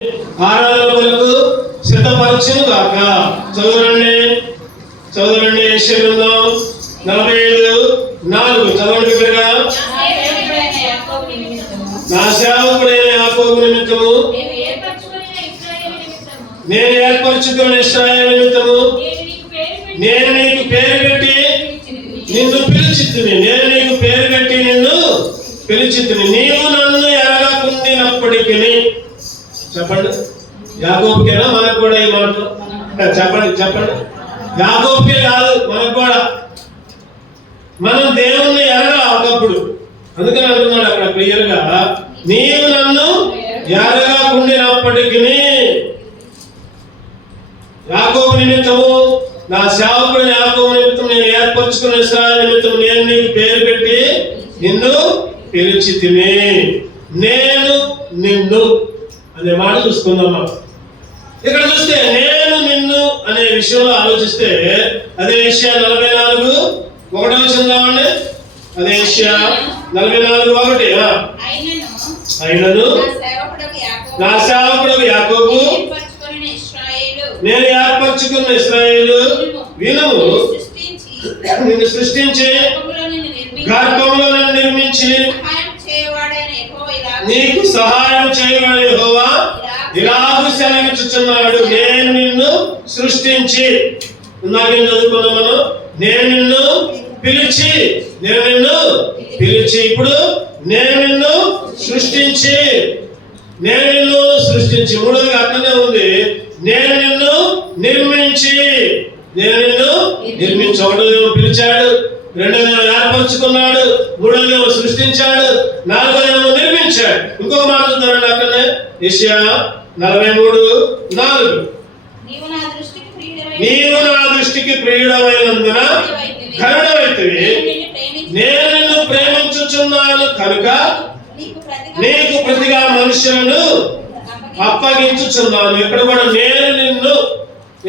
ఆరాధన కొరకు సిద్ధపరచును గాక. చదవండి యెషయా గ్రంథం 45:4 చదవండి బిడ్డగా. నా సేవకుడైన యాకోబు నిమిత్తము నేను ఏర్పరచుకున్న ఇశ్రాయేలు నిమిత్తము నేను నీకు పేరు పెట్టి నిన్ను పిలిచితిని. నేను నీకు పేరు పెట్టి నిన్ను పిలిచితిని. నీవు నన్ను ఎరగకుండినప్పటికీ. చెప్పండి, యాకోబుకేనా మనకు కూడా ఈ మాట? చెప్పండి యాకోబుకే కాదు, మనకు కూడా. మనం దేవుణ్ణి ఎరగా ఒకప్పుడు. అందుకని అంటున్నాడు అక్కడ క్లియర్ గా, నీవు నన్ను ఎరగకుండినప్పటికీ యాకోబు నిమిత్తము నా సేవకుడు యాకోబు నిమిత్తం నేను ఏర్పరచుకున్న ఇశ్రాయేలు నిమిత్తం నేను నీకు పేరు పెట్టి నిన్ను పిలిచితిని. నేను నిన్ను అనే మాట చూసుకుందామా. ఇక్కడ చూస్తే నేను నిన్ను అనే విషయంలో ఆలోచిస్తే అదే యెషయా 44:1 చదవండి. అదే యెషయా 44:1. అయినను నా సేవకుడు యాకోబు నేను ఏర్పరచుకున్న ఇశ్రాయేలు వినుము, నిన్ను సృష్టించి గర్భంలో నన్ను నిర్మించి నీకు సహాయం చేయమని యెహోవా ఇలాగు సెలవిచ్చుచున్నాడు. నేను నిన్ను సృష్టించి, ఇందాకేం చదువుకున్నాం మనం, నేను నిన్ను పిలిచి, ఇప్పుడు నేను నిన్ను సృష్టించి, మూడోది అక్కడే ఉంది, నేను నిన్ను నిర్మించి. ఒకటోదేమో పిలిచాడు, రెండోదేమో ఏర్పరచుకున్నాడు, మూడోదేమో సృష్టించాడు, నాలుగోదేమో నిర్మించాడు. ఇంకొక మాట చూద్దామండి అక్కడనే యెషయా 43:4. నీవు నా దృష్టికి ప్రియుడమైనందున కరుణమైతివి, నేను నిన్ను ప్రేమించుచున్నాను కనుక నీకు ప్రతిగా మనుషులను అప్పగించుచున్నాను. ఇక్కడ కూడా నేను నిన్ను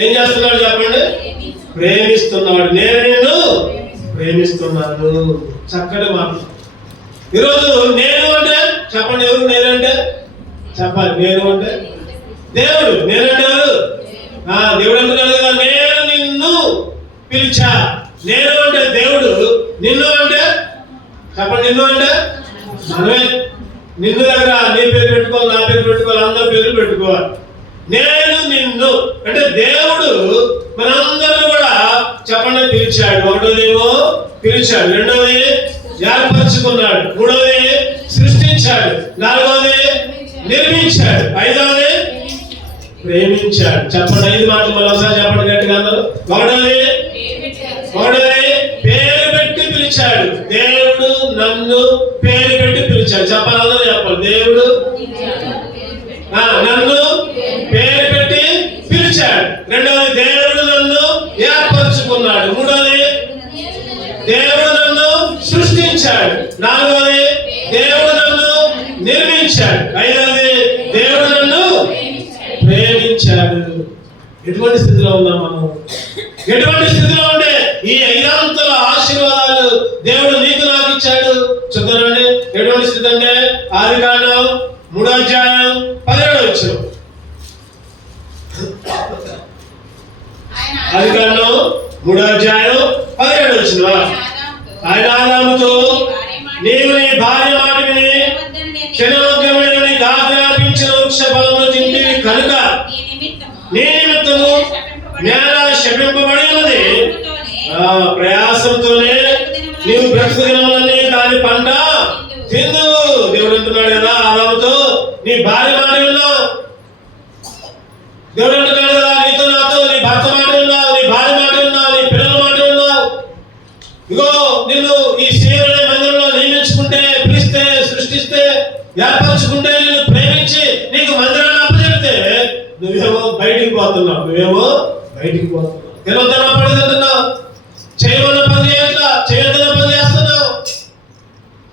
ఏం చేస్తున్నాడు చెప్పండి? ప్రేమిస్తున్నాడు. నేను నిన్ను ప్రేమిస్తున్నాను. చక్కటి మాట. ఈరోజు నేను అంటే చెప్పండి, ఎవరు నేనంటే? చెప్పాలి. నేను అంటే దేవుడు. నేనంటే ఎవరు? దేవుడు అంటున్నాడు కదా, నేను నిన్ను పిలిచా. నేను అంటే దేవుడు, నిన్ను అంటే చెప్పండి, నిన్ను అంటే మనమే. నిన్ను దగ్గర నీ పేరు పెట్టుకోవాలి, నా పేరు పెట్టుకోవాలి, అందరి పేరు పెట్టుకోవాలి. నేను నిన్ను అంటే దేవుడు మనందరూ కూడా చెప్పండి పిలిచాడు. ఒకటోదేమో పిలిచాడు, రెండోది ఏర్పరచుకున్నాడు, మూడోది సృష్టించాడు, నాలుగోది నిర్మించాడు, ఐదవది ప్రేమించాడు. చెప్పండి 5 మాటలు మళ్ళీ ఒకసారి చెప్పండి గట్టిగా అందరూ. ఒకటోది పేరు పెట్టి పిలిచాడు. దేవుడు నన్ను పేరు పెట్టి పిలిచాడు. చెప్పాలి, అందరూ చెప్పాలి. దేవుడు నన్ను పేరు పెట్టి పిలిచాడు. రెండవది దేవుడు నన్ను ఏర్పరచుకున్నాడు. మూడవది దేవుడు నన్ను సృష్టించాడు. నాలుగవది దేవుడు నన్ను నిర్మించాడు. ఐదవది దేవుడు నన్ను ప్రేమించాడు. ఎటువంటి స్థితిలో ఉన్నాం మనం? ఎటువంటి స్థితిలో ఉంటే ఈ 5 అంతల ఆశీర్వాదాలు దేవుడు నీకు నాకు ఇచ్చాడు? చూద్దామండి. ఎటువంటి స్థితి అంటే ఆదికాండం 3:17. ఆదికాండం 3:17. ఆయన ఆదాముతో నీవు నీ భార్య మాట విని తినవద్దమైన నీకు ఆజ్ఞాపించిన వృక్ష ఫలమును తింటివి కనుక నీ నిమిత్తము నేల శపింపబడి ఉన్నది. ప్రయాసంతోనే నీవు బ్రతుకు దినములన్నీ దాని పంట తిందు. దేవుడు అంటున్నాడు కదా ఆదాముతో, నీ భార్య మాట విన్నావు. దేవుడు అంటున్నాడు కదా నీతో నాతో, నీ భర్త మాట విన్నావు, నీ భార్య మాట విన్నావు, నీ పిల్లల మాట విన్నావు. ఇగో నిన్ను ఈ సీఎంఏ మందిరంలో నియమించుకుంటే, పిలిస్తే, సృష్టిస్తే, ఏర్పరచుకుంటే, నిన్ను ప్రేమించి నీకు మందిరాన్ని అప్పచెప్తే నువ్వేమో బయటికి పోతున్నావు. తినొద్దన్న పని తింటున్నావు, చేయమన్న పని చేయొద్దన్న పని చేస్తున్నావు.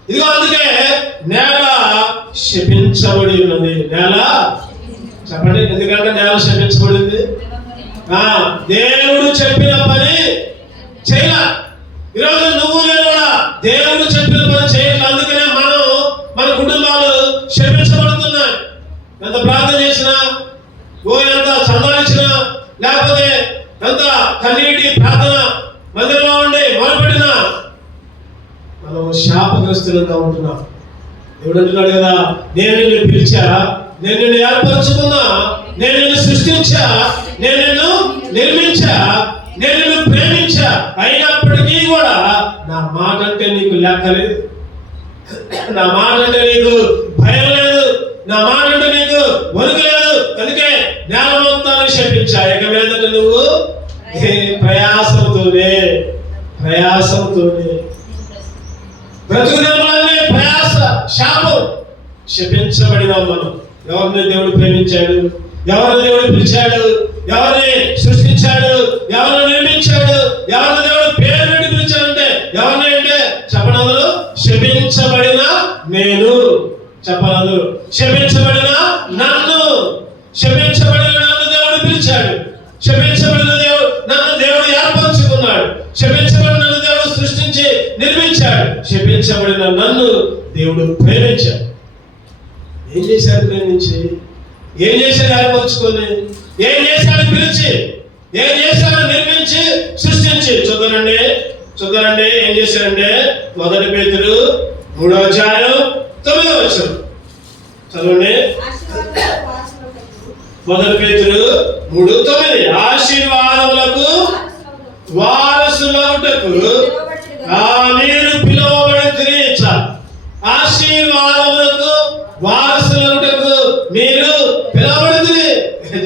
ఇదిగో అందుకే నేల శపించబడి ఉన్నది. నేల చెప్పండి, ఎందుకంటే నేల శపించబడింది. దేవుడు చెప్పిన పని చేయలా. ఈరోజు నువ్వు నేను కూడా దేవుడు చెప్పిన పని చేయాలి. అందుకనే మన కుటుంబాలు శపించబడుతున్నాయి. ఎంత ప్రార్థన చేసినా, ఎంత సంపాదించినా, లేకపోతే ఎంత కన్నీటి ప్రార్థన మందిరంలో ఉండి మొదలుపెట్టినా మనం శాపగ్రస్తులుగా ఉంటున్నాం. దేవుడు అంటున్నాడు కదా, నేను నిన్ను పిలిచా, నేను నిన్ను ఏర్పరచుకున్నా, నేను నిన్ను సృష్టించా, నేను నిన్ను నిర్మించా, నేను నిన్ను ప్రేమించా, అయినప్పటికీ కూడా నా మాట అంటే నీకు లెక్క లేదు, నా మాట అంటే నీకు భయం లేదు, నా మాట అంటే నీకు వణుకు లేదు. అందుకే నేల మొత్తాన్ని శపించా. ఇక మీదట నువ్వు ప్రయాసంతోనే బ్రతుకుదలనే ప్రయాస, శాపం, శపించబడినాం మనం. ఎవరిని దేవుడు ప్రేమించాడు, ఎవరిని దేవుడు పిలిచాడు, ఎవరిని సృష్టించాడు, ఎవరిని నిర్మించాడు, ఎవరిని దేవుడు పేరు పెట్టి పిలిచాడంటే ఎవరిని అంటే చెప్పనందరూ శపించబడిన నేను, చెప్పనందరూ శపించబడిన నన్ను, శపించబడిన నన్ను దేవుడు పిలిచాడు, శపించబడిన నన్ను దేవుడు ఏర్పరచుకున్నాడు, శపించబడిన నన్ను దేవుడు సృష్టించి నిర్మించాడు, శపించబడిన నన్ను దేవుడు ప్రేమించాడు. ఏం చేశాడు ప్రేమించి? ఏం చేశాడు ఏర్పరచుకొని? ఏం చేశాడు పిలిచి? ఏం చేశాడు నిర్మించి సృష్టించి? చూద్దానండి ఏం చేశాడంటే 1 పేతురు 3వ అధ్యాయం 9వ వచనం చదవండి. 1 పేతురు 3:9 ఆశీర్వాదములకు వారసులగుటకు మీరు పిలువబడితిరి. ఆశీర్వాదములకు వారసులగుటకు మీరు పిలువబడితిరి.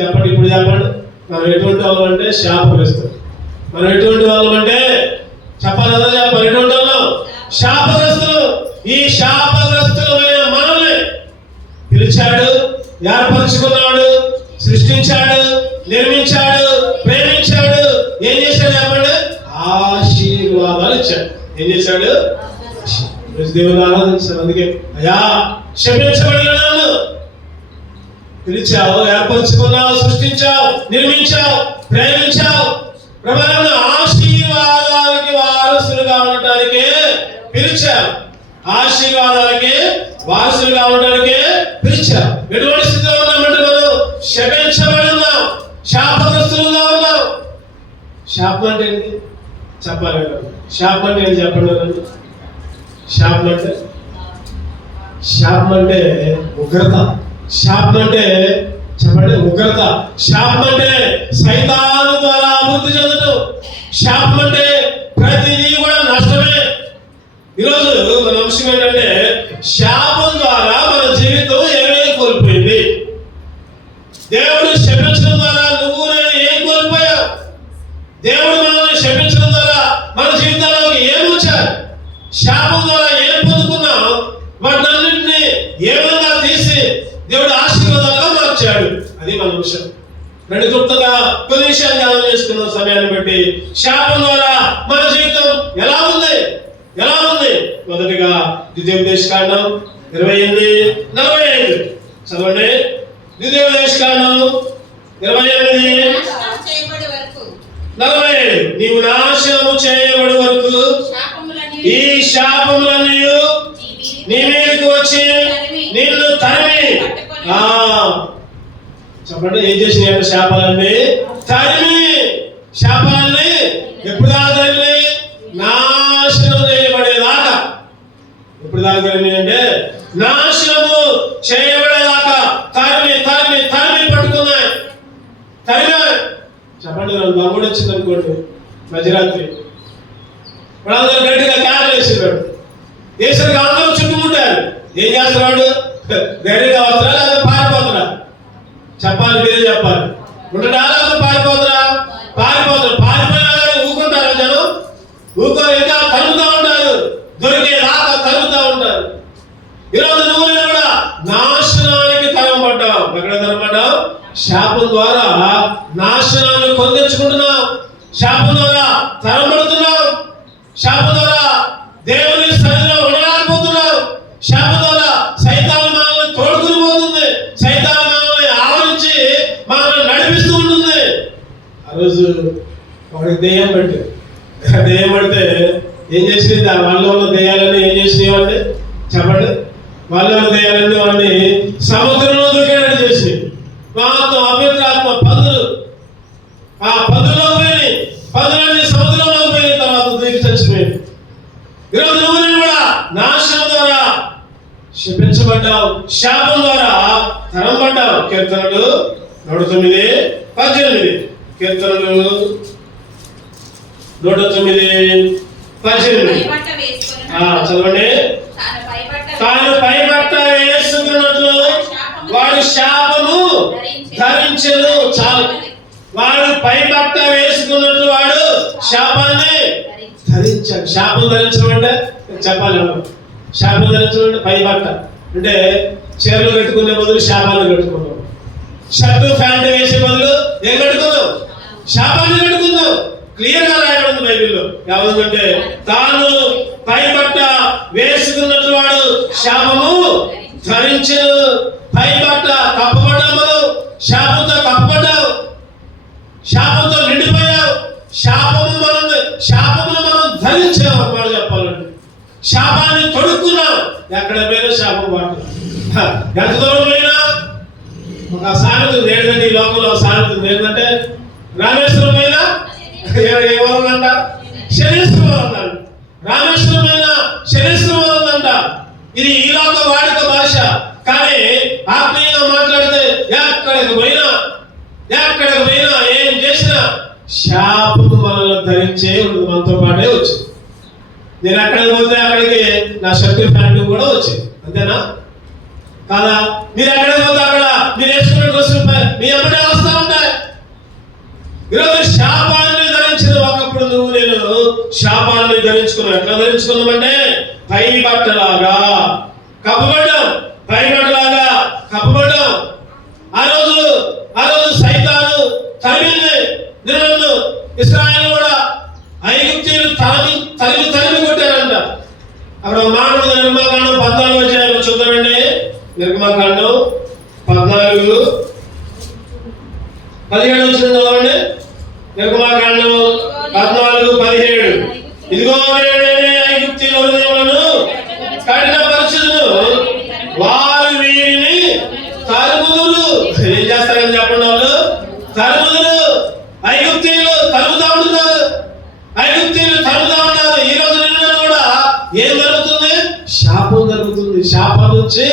చెప్పండి, ఇప్పుడు చెప్పండి. మనం ఎటువంటి వాళ్ళం అంటే శాపగ్రస్తులు. మనం ఎటువంటి వాళ్ళం అంటే చెప్పాలి కదా, చెప్పాలి. ఎటువంటి వాళ్ళం? శాపగ్రస్తులు. ఈ శాపగ్రస్తులమైన మనల్ని పిలిచాడు, ఏర్పరచుకున్నాడు, సృష్టించాడు, నిర్మించాడు, ప్రేమించాడు. ఏం చేశాడు చెప్పండి? ఆశీర్వాదాలు ఇచ్చాడు. ఏం చేశాడు? దేవుని ఆరాధించాడు. అందుకే అయ్యా క్షమించబడిన నన్ను పిలిచావు, ఏర్పరచుకున్నావు, సృష్టించావు, నిర్మించావు, ప్రేమించావు. ప్రభువును ఆశీర్వాదాలకి వారసులుగా ఉండటానికి పిలిచావు, ఆశీర్వాదాలకి వారసులుగా ఉండటానికి పిలిచావు. ఎటువంటి స్థితిలో ఉన్నామంటే మనం శపించబడి ఉన్నాం, శాపగ్రస్తులుగా ఉన్నాం. శాపం అంటే ఏంటి చెప్పాలి. శాపం అంటే ఏంటి చెప్పండి. శాపం అంటే ఉగ్రత. శాపం అంటే చెప్పండి ఉగ్రత. శాపం అంటే సైతాను ద్వారా అభివృద్ధి చెందడం. శాపం అంటే ప్రతిదీ కూడా నష్టమే. ఈరోజు మన అంశం ఏంటంటే శాపం ద్వారా మన జీవితం ఏమేమి కోల్పోయింది. దేవుడు శపించడం ద్వారా నువ్వు నేను ఏం కోల్పోయావు? దేవుడు మనల్ని శపించడం ద్వారా మన జీవితాల్లోకి ఏం వచ్చారు? శాపం ద్వారా ఏం పొందుకున్నాం? వాటన్నింటినీ ఏ విధంగా తీసి దేవుడు ఆశీర్వాదాలుగా మార్చాడు. అది మన విషయం. రెండు క్లుప్తంగా కొన్ని విషయాలు ధ్యానం చేసుకున్న సమయాన్ని బట్టి శాపం ద్వారా మన జీవితం ఎలా ఉంది? మొదటిగా ద్వితీయోపదేశకాండం 28:45 చదవండి. ద్వితీయోపదేశకాండం 28:45 నీవు నాశనము చేయబడి వరకు ఈ శాపములన్నీ నీ మీదకి వచ్చి నిన్ను తరిమి. చెప్పండి, ఏం చేసినాయంటే శాపాలన్నీ తరిమి. శాపాలన్నీ ఎప్పుడు దాకా తరిమి? నాశనం చేయబడేదాకా. ఎప్పుడు దాకా తరిమి అంటే నాశనము చేయబడేదాకా తరిమి పట్టుకున్నాయి. తరిమి. చెప్పండి, నన్ను దమ్ముడు వచ్చింది అనుకోండి మధ్యరాత్రి, వాళ్ళందరూ గట్టిగా క్యాన్లు వేసేవాడు. వేసరికి అందరూ చుట్టుముట్టారు. ఏం చేస్తున్నాడు? ధైర్యంగా వస్తారా లేదా పారిపోతున్నా? చెప్పాలి, మీరే చెప్పాలి. ఉండటా లేదా పారిపోతున్నా? పారిపోయినా కానీ ఊరుకుంటారా జనం? ఊరుకొని ఇంకా తరుగుతూ ఉంటారు, దొరికేదాకా తరుగుతూ ఉంటారు. ఈరోజు నువ్వు నేను కూడా నాశనానికి తరంపడ్డావు. ఎక్కడ తరంపడ్డావు? శాపం ద్వారా నాశనాన్ని పొందించుకుంటున్నావు. శాపం ద్వారా తరంపడుతున్నావు. శాపం ద్వారా దేవుని సన్నిధిలో ఉండలేకపోతున్నావు. శాపం ద్వారా సైతాను మనల్ని తోడుకుని పోతుంది. సైతాను మనల్ని ఆవరించి మనల్ని నడిపిస్తూ ఉంటుంది. ఆ రోజు వాడికి దెయ్యం పడితే ఏం చేసింది? వాళ్ళలో ఉన్న దెయ్యాలన్నీ ఏం చేసినాయి అంటే చెప్పండి. వాళ్ళలో ఉన్న దెయ్యాలన్నీ వాడిని సముద్రంలో దూకేటట్టు చేసి దురాత్మ, అపవిత్రాత్మ, పందులు, ఆ పందుల్లోకి పోయి పందులన్నీ సముద్రంలోకి పోయిన తర్వాత దూకి చచ్చిపోయింది. ఈరోజు నువ్వు నేను కూడా నాశనం ద్వారా శపించబడ్డావు, శాపం ద్వారా తరంబడ్డావు. కీర్తనలు 109:18. కీర్తనలు 109:18. చదవండి. తాను పైబట్ట వేసుకున్నట్లు వాడు శాపము ధరించెను. చాలు. వాడు పైబట్ట వేసుకున్నట్లు వాడు శాపాన్ని ధరించాడు. శాపం ధరించడం అంటే చెప్పాలి. శాపం ధరించడం అంటే పైబట్ట అంటే చీరలు కట్టుకునే బదులు శాపాన్ని కట్టుకున్నాం. షర్టు ప్యాంట్ వేసే బదులు ఏం కట్టుకున్నాం? శాపాన్ని కట్టుకుందాం. క్లియర్ గా రాయబడింది బైబిల్లో. ఏమంటే తాను పైబట్ట వేసుకున్నట్లు వాడు శాపము ధరించెను. పైబట్ట కప్పబడ్డావు. మనం శాపంతో కప్పబడ్డావు, శాపంతో నిండిపోయావు. శాపమును మనం ధరించాం అన్నమాట చెప్పాలంటే. శాపాన్ని తొడుక్కున్నాం. ఎక్కడ పోయినా శాపం పాటు. ఎంత దూరం పోయినా ఒక సామెత లేదండి ఈ లోకంలో. సామెత ఏంటంటే రామేశ్వరం అయినా ఏమవుతుందంట? శనేశ్వరం అన్నాడు. రామేశ్వరం అయినా శనేశ్వరం ఉందంట. ఇది ఈ లోక వాడుక భాష. కానీ ఆత్మీయంగా మాట్లాడితే ఎక్కడికి పోయినా ఏం చేసినా శాపము మనల్ని ధరించే మనతో పాటే వచ్చింది. నేను ఎక్కడికి పోతే అక్కడికి నా షర్టు ప్యాంటు కూడా వచ్చింది. అంతేనా కాదా? మీరు ఎక్కడికి పోతే అక్కడ మీరు వేసుకున్న డ్రెస్సులు మీ ఎమ్మడే వస్తూ ఉంటాయి. ఈరోజు శాపాన్ని ధరించిన ఒకప్పుడు నువ్వు నేను శాపాన్ని ధరించుకున్నావు. ఎట్లా ధరించుకున్నామంటే పై బట్టలాగా కప్పబడ్డాం. పై బట్టలాగా కప్పబడ్డాం. ఆ రోజు సైతాను తరిమింది నిన్ను. ఇశ్రాయేలు కూడా ఐగుప్తీయులు తరిమి కొట్టారంట. అక్కడ మానవుడు నిర్మాకాండం 14 అధ్యాయంలో చూద్దామండి. నిర్మాకాండం 14:17 వచ్చింది చదవండి. నిర్మాకాండం 14:17. ఇదిగో నేనే ఐగుప్తీయుల హృదయములను కఠినపరచుదును, వారు వీరిని తరుముదురు. ఏం చేస్తారని చెప్పండి. వాళ్ళు తరుముదురు. ఐగుప్తీయులు తరుముతా ఉంటున్నారు. ఈ రోజు నిన్న కూడా ఏం జరుగుతుంది? శాపం జరుగుతుంది. శాపం నుంచి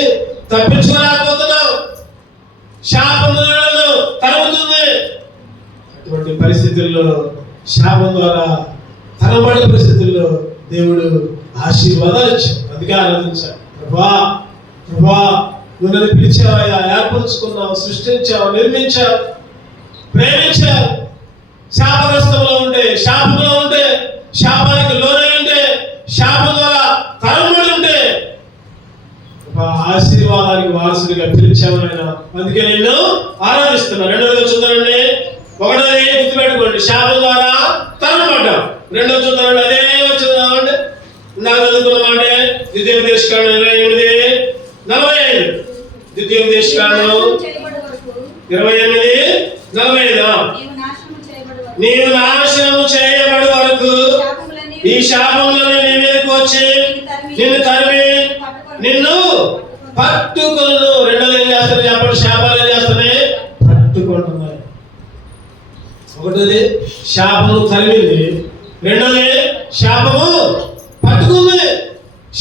తప్పించుకోలేకపోతున్నావు. శాపం తరుగుతుంది. అటువంటి పరిస్థితుల్లో శాపం ద్వారా తరబడిన పరిస్థితుల్లో దేవుడు ఆశీర్వాదాలు ఇచ్చాడు. అందుకే ఆరాధించాడు. ప్రభా నువ్వు నన్ను పిలిచావయ్యా, ఏర్పరుచుకున్నావు, సృష్టించావు, నిర్మించావు, ప్రేమించావు. శాపగ్రస్తంలో ఉంటే, శాపంలో ఉంటే, శాపానికి లోనై ఉంటే, శాపం ద్వారా తరబడి ఉంటే ఆశీర్వాదానికి వారసుడిగా పిలిచావనైనా. అందుకే నిన్ను ఆరాధిస్తున్నా. రెండోది చూద్దామండి. ఒకటోది గుర్తుపెట్టుకోండి, శాపం ద్వారా తరబడ్డాం. రెండోది చూద్దామండి. అదే వచ్చిందండి. ఇందాక చదువుకున్నామంటే ద్వితీయోపదేశకాండం 28:45. ద్వితీయోపదేశకాండం 28:45. నీవు నాశనము చేయబడి వరకు ఈ శాపములను నీ మీదకి వచ్చి నిన్ను తరిమి నిన్ను పట్టుకొను. రెండోది ఏం చేస్తాను చెప్పండి? శాపాలు ఏం చేస్తాయి? పట్టుకుంటున్నాయి. ఒకటోది శాపము తరిమింది, రెండోది శాపము పట్టుకుంది.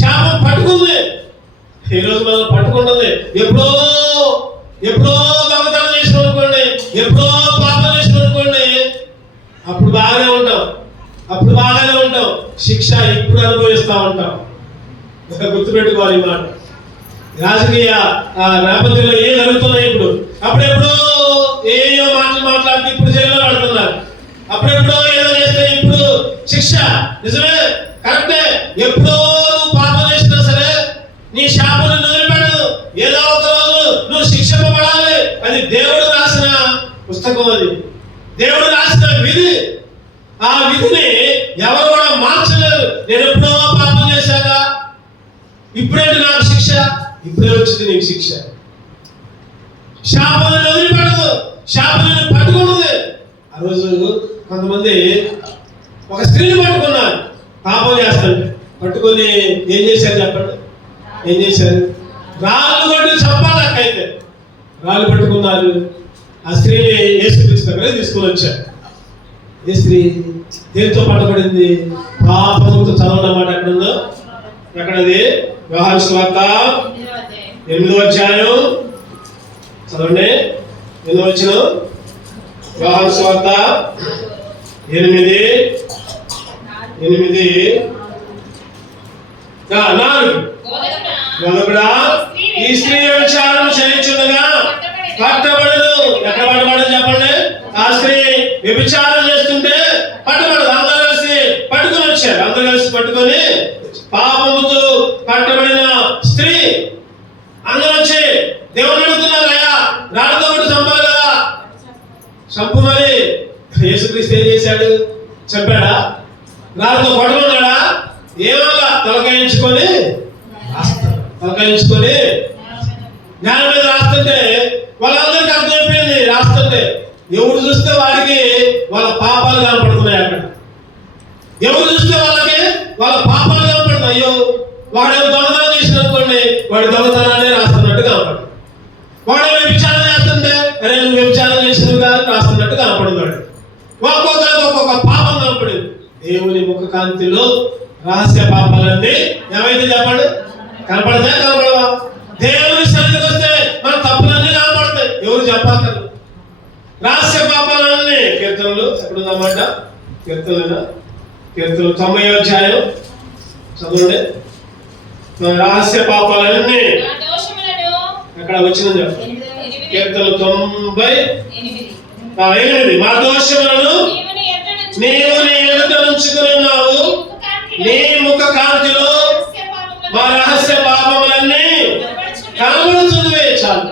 శాపం పట్టుకుంది. ఈరోజు మనం పట్టుకుంటుంది. ఎప్పుడో దొంగతనం చేసిన అనుకోండి, ఎప్పుడో పాపం చేసిన అనుకోండి, అప్పుడు బాగానే ఉంటాం. శిక్ష ఇప్పుడు అనుభవిస్తూ ఉంటాం. గుర్తుపెట్టుకోవాలి ఈ మాట. రాజకీయ నేపథ్యంలో ఏం జరుగుతున్నాయి ఇప్పుడు? అప్పుడెప్పుడో ఏయో మాట్లాడితే ఇప్పుడు జైల్లో పడుతున్నారు. అప్పుడెప్పుడో ఏదో చేస్తే ఇప్పుడు శిక్ష. నిజమే, కరెక్టే. ఎప్పుడో నువ్వు పాపం చేసినా సరే నీ శాపం వదిలిపెట్టదు. ఏదో ఒక రోజు నువ్వు శిక్షింపబడాలి. అది దేవుడు రాసిన పుస్తకం. అది దేవుడు రాసిన విధి. ఆ విధిని ఎవరు కూడా మార్చలేరు. నేను ఎప్పుడో పాపం చేశాగా, ఇప్పుడేంటి నాకు శిక్ష? ఇప్పుడే వచ్చింది నీకు శిక్ష. శాపం వదిలిపెడదు, శాపం పట్టుకున్నది. ఆ రోజు కొంతమంది ఒక స్త్రీని పట్టుకున్నారు, పాపం చేస్తాడు. పట్టుకొని ఏం చేశారు చెప్పండి? ఏం చేశారు? రాళ్ళు కొట్టి చంపాలి. అక్కయితే రాళ్ళు పట్టుకున్నారు. ఆ స్త్రీని యేసుక్రీస్తు దగ్గర తీసుకుని వచ్చారు. ఏ స్త్రీ దేంతో పట్టబడింది? పాపముతో. చదవనమాట ఎక్కడ ఉందో, ఎక్కడది? యోహాను సువార్త 8వ అధ్యాయం చదవండి. 8వ వచనం. యోహాను సువార్త 8:4. బోధకుడా, ఈ స్త్రీ వ్యభిచారం చేయుచుండగా పట్టబడదు. ఎక్కడ పట్టబడదు చెప్పండి? ఆ స్త్రీ వ్యభిచారం చేస్తుంటే పట్టబడదు. అందరూ కలిసి పట్టుకొని వచ్చారు. అందరూ కలిసి పట్టుకొని పాపముతో పట్టబడిన స్త్రీ అందరూ వచ్చి దేవుని అడుగుతున్నారు, అయ్యా రాళ్ళతో కొట్టి చంపాలి కదా. చంపు. మరి యేసుక్రీస్తు ఏం చేశాడు? చెప్పాడా? రాళ్ళతో కొట్టమన్నాడా? ఏమన్నా తలకాయించుకొని రాస్తాడు. తలకాయించుకొని జ్ఞాన మీద రాస్తుంటే వాళ్ళందరికీ అర్థమైపోయింది. రాస్తుంటే ఎవరు చూస్తే వాడికి వాళ్ళ పాపాలు కనపడుతున్నాయి. అక్కడ ఎవరు చూస్తే వాళ్ళకి వాళ్ళ పాపాలు కనపడుతున్నాయి. అయ్యో వాడు దొంగతనం చేసిన అనుకోండి, వాడి దొంగతనాన్ని రాస్తున్నట్టు కనపడు. వాడు వ్యభిచారం చేస్తుంటే అరే నువ్వు వ్యభిచారం చేసినవిగా రాస్తున్నట్టు కనపడుతున్నాడు. ఒక్కొక్కరికి ఒక్కొక్క పాపం కనపడింది. దేవుని ముఖ కాంతిలో రహస్య పాపాలన్నీ ఏమైతే చెప్పండి? కనపడతాయి, కనపడవా? దేవుని సన్నిధికి వస్తే మన తప్పులన్నీ కనపడతాయి. ఎవరు చెప్పాలి? రహస్య పాపాలన్నీ. కీర్తనలు ఎక్కడుందన్నమాట? కీర్తనలు 90వ అధ్యాయం చదవండి. రహస్య పాపాలన్నీ ఎక్కడ వచ్చిందని చెప్పండి. కీర్తనలు 98. మా దోషములను నీవు నీ ఎదుట ఉంచుకుని ఉన్నావు. నీ ముఖ కాంతిలో మా రహస్య పాపములన్నీ కనబడుతుంది. చాలు,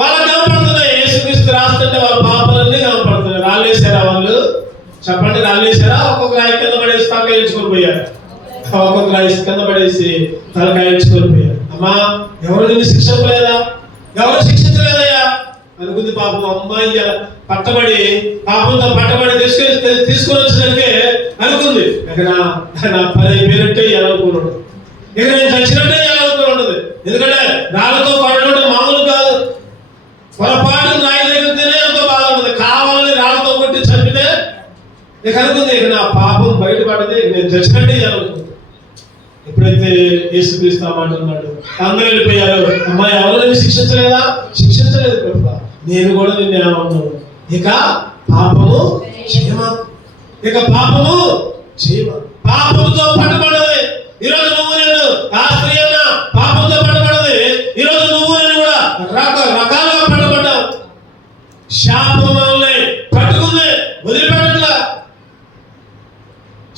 వాళ్ళకి కనపడుతున్నాయి. యేసుక్రీస్తు రాస్తుంటే వాళ్ళ పాపాలన్నీ కనపడుతున్నాయి. రాళ్ళేసారా వాళ్ళు? చెప్పండి, రాళ్ళేసారా? ఒక్కొక్క రాయి కింద పడేసి తలకాయించుకొని పోయారు. ఒక్కొక్క రాయి కింద పడేసి తలకాయించుకొని పోయారు. అమ్మా ఎవరు నిన్ను శిక్షించలేదా? ఎవరు శిక్షించలేదయ్యా అనుకుంది పాపం. అమ్మాయి పట్టబడి పాపంతో పట్టబడి తీసుకొని వచ్చినట్టే అనుకుంది. ఇక నా పని అయిపోయినట్టే ఎలా అనుకున్నాడు. ఇక నేను చచ్చినట్టే ఎలా అనుకున్నాడు. ఎందుకంటే రాళ్ళతో కొట్టడం మామూలు కాదు. పొరపాటు రాయి తగిలితేనే ఎంతో బాధ ఉంటుంది. కావాలని రాళ్ళతో కొట్టి చంపితే ఇక అనుకుంది, ఇక నా పాపం బయటపడింది, నేను చచ్చినట్టే అనుకుంది. ఎప్పుడైతే యేసుక్రీస్తు అంటున్నాడు, అందరూ వెళ్ళిపోయారు. అమ్మాయి ఎవరు నిన్ను శిక్షించలేదా? శిక్షించలేదు ప్రభు, నేను కూడా నిన్ను ఏమన్నాను. ఇక పాపము చేయమ. ఇక పాపము చేయమ. పాపముతో పట్టబడదు. ఈరోజు నువ్వు నేను, ఆ స్త్రీ అన్న పాపంతో పట్టబడదు. ఈరోజు నువ్వు నేను కూడా రకరకాలుగా పట్టబడ్డావు. శాపం మనల్ని పట్టుకుంది, వదిలిపెట్టట్లా.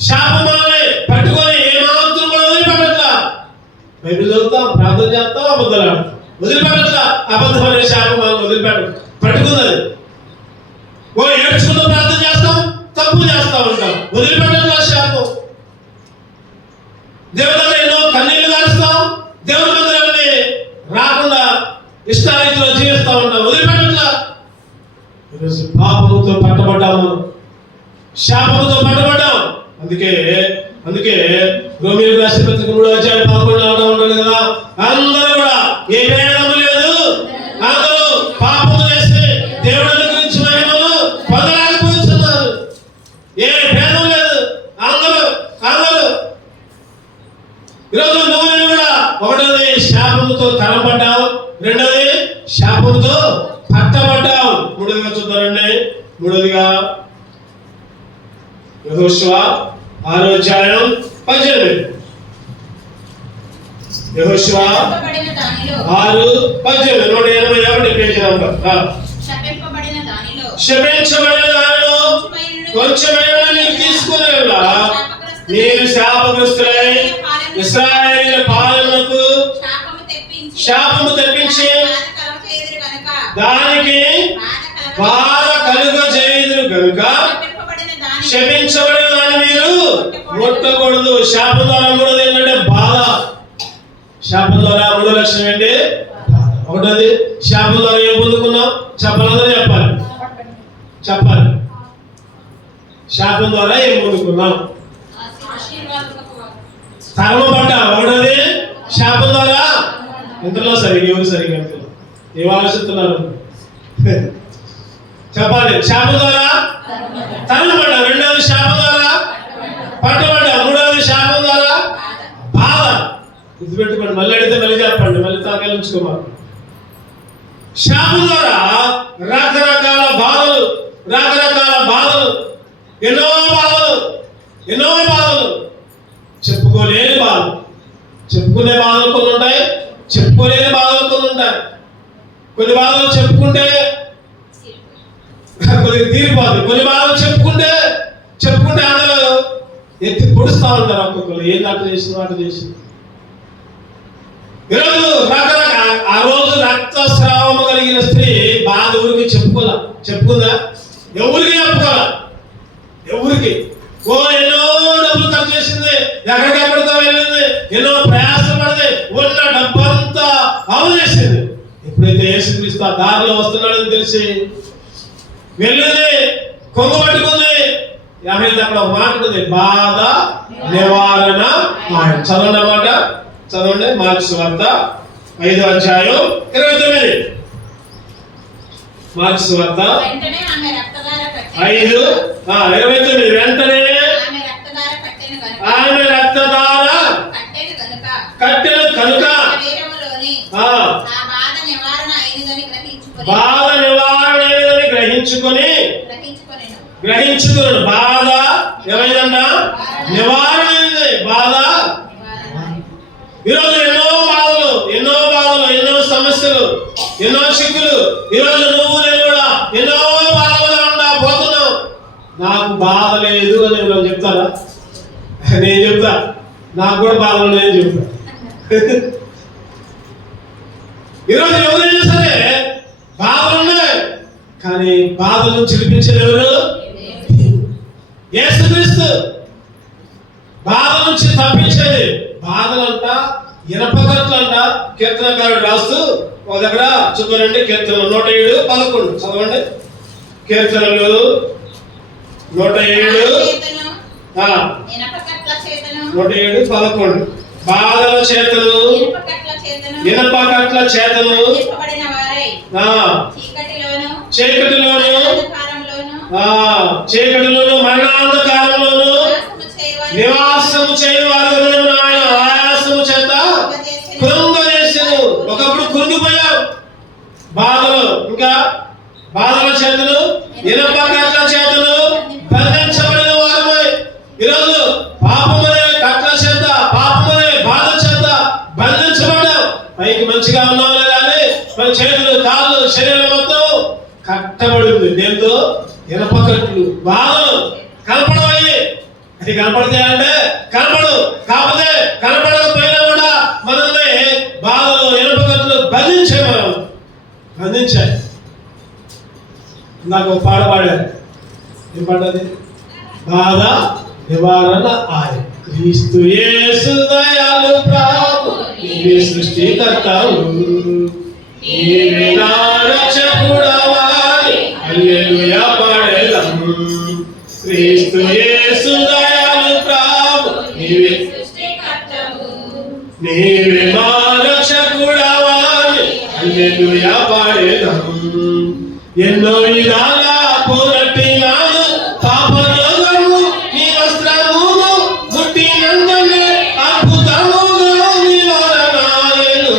శాపం మనల్ని పట్టుకొని ఏమాత్రం కూడా వదిలిపెట్టట్లా. బైబిల్ చదువుతాం, ప్రార్థన చేస్తాం, అబద్ధాలు ఆడతాం, వదిలిపెట్టట్లా. అబద్ధం అనే శాపం మనల్ని పట్టుకుంది. ఓ ఏడ్చుకుంటూ ప్రార్థన చేస్తాం, తప్పు చేస్తా ఉంటాం, వదిలిపెట్టట్లా శాపం. దేవుడు ఎన్నో కన్నీళ్లు కారుస్తాం, దేవుడి మందిరాన్ని రాకుండా ఇష్టారీతిలో జీవిస్తా ఉంటాం, వదిలిపెట్టట్లా. ఈరోజు పాపముతో పట్టబడ్డాము, శాపముతో పట్టబడ్డాం. అందుకే రోమీయులకు రాసిన పత్రిక 3వ అధ్యాయం 11వ ఉండాలి కదా. అందరూ కూడా ఏ భేదము లేదు, అందరూ పాపము చేసి దేవుడిని గురించి మహిమను పొందలేకపోతున్నారు. ఏ భేదం లేదు, అందరూ ఈరోజు నువ్వు నేను కూడా ఒకటోది శాపముతో తరబడ్డావు, రెండోది శాపముతో పట్టబడ్డావు. మూడోదిగా చూద్దామండి. మూడోదిగా యెహోషువ 6వ అధ్యాయం 18. యెహోషువ 6:18 181 పేజీ నంబర్. శపించబడిన దానిలో కొంచెమైనా నీవు తీసుకుని నేను శాపగ్రస్తులై ఇశ్రాయేలీయుల పాలనకు శాపము తెప్పించి దానికి బాధ కలుగజేయుదురు గనుక శపించబడిన దాన్ని మీరు ముట్టకూడదు. శాపం ద్వారా మూడోది ఏంటంటే బాధ. శాపం ద్వారా మూడో లక్షణం ఏంటి? ఒకటోది శాపం ద్వారా ఏం పొందుకున్నాం చెప్పాలందరూ చెప్పాలి. శాపం ద్వారా ఏం పొందుకున్నాం? తరమబడ్డా. ఒకటోది శాపం ద్వారా ఎంతలో సరిగ్గా ఎవరు సరిగ్గా ఎంతలో ఏం ఆలోచిస్తున్నారు? చెప్పాలి. శాపం ద్వారా తరమబడ్డా. రెండవది శాపం ద్వారా పట్టబడ్డా. మూడవది శాపం ద్వారా బాధ. గుర్తుపెట్టుకోండి. మళ్ళీ అడిగితే మళ్ళీ చెప్పండి. మళ్ళీ తాకాలు ఉంచుకోమాలి. శాపం ద్వారా రకరకాల బాధలు, రకరకాల బాధలు, ఎన్నో బాధలు, ఎన్నో బాధలు, చెప్పుకోలేని బాధలు. చెప్పుకునే బాధలు కొన్ని ఉంటాయి, చెప్పుకోలేని బాధలు కొన్ని ఉంటాయి. కొన్ని బాధలు చెప్పుకుంటే కొద్దిగా తీరిపోతుంది. కొన్ని బాధలు చెప్పుకుంటే అందులో ఎత్తి పొడుస్తూ ఉంటారు ఒక్కొక్కరు. ఏంది అట్లా చేసిన అట్లా చేసిన. ఈరోజు ఆ రోజు రక్తస్రావము కలిగిన స్త్రీ బాధ ఊరికి చెప్పుకుందా? ఎవరికి చెప్పుకోవాలా? ఎవరికి? ఎన్నో డబ్బులు ఖర్చు చేసింది, ఎక్కడికెక్కడితో వెళ్ళింది, ఎన్నో ప్రయాసం పడింది, ఉన్న డబ్బంతా అమలు చేసింది. ఎప్పుడైతే యేసుక్రీస్తు ఆ దారిలో వస్తున్నాడని తెలిసి వెళ్ళింది, కొంగు పట్టుకుంది. అక్కడ ఒక మాట ఉంటుంది, బాధ నివారణ ఆయన. చదవండి అన్నమాట. చదవండి. మార్కు సువార్త 5వ అధ్యాయం 29. మార్కు సువార్త 5:29. వెంటనే ఆమె రక్తధార కట్టెను కనుక బాధ నివారణ అయినదని గ్రహించుకొని బాధ ఏమైందంట? నివారణ అయింది. బాధ. ఈరోజు ఎన్నో బాధలు, ఎన్నో సమస్యలు, ఎన్నో చిక్కులు. ఈరోజు నువ్వు నేను కూడా ఎన్నో బాధలుగా పోతున్నావు. నాకు బాధ లేదు అని ఎవరు చెప్తారా? నేను చెప్తా, నాకు కూడా బాధలు ఉన్నాయని చెప్తా. ఈరోజు ఎవరైనా సరే బాధలు ఉన్నాయి, కానీ బాధలను చిలిపించేది ఎవరు? యేసుక్రీస్తు. బాధ నుంచి తప్పించేది. బాధలంట, ఇనపకట్లంట. కీర్తనకారుడు రాస్తూ ఒక దగ్గర చదవండి. కీర్తనలు 107:11 చదవండి. కీర్తనలు 107:11 బాధల చేతను ఇనపకట్ల చేతను చీకటిలోను మరణాంధకారంలోను నివాసము చేయవారు ఆయన ఆయాసము చేత కృంగజేసెను. ఒకప్పుడు కృంగిపోయాం బాధలు, ఇంకా బాధల చేతను ఇనపకట్ల చేతను బంధించబడిన వారమై ఈరోజు పాపమనే కట్ల చేత, పాపమనే బాధ చేత బంధించబడ్డాం. పైకి మంచిగా ఉన్నామని కానీ మన చేతులు, కాళ్ళు, శరీరం మొత్తం కట్టబడింది. దేంతో? ఇనపకట్లు. బాధలు కనపడవయ్యి. అది కనపడతాయంటే కనపడు. కాకపోతే కనపడకపోయినా కూడా మనల్ని బాధలు, ఇనపకట్లు బంధించాయి. నాకు ఒక పాట పాడారు. ఏం పాటది? బాధ నివారణ ఆయన. క్రీస్తు యేసు దయాళు ప్రభు, నీవే సృష్టికర్తవు, నీవే నా రక్షకుడవని హల్లెలూయా పాడేదము. క్రీస్తు యేసు దయాళు ప్రభు, నీవే సృష్టికర్తవు, నీవే నా రక్షకుడవని హల్లెలూయా పాడేదము. ఎన్నో విధాల పోరాటినాను పాపరోగము నీ వస్త్రమును ముట్టినందునే అద్భుతముగా నివారణాయను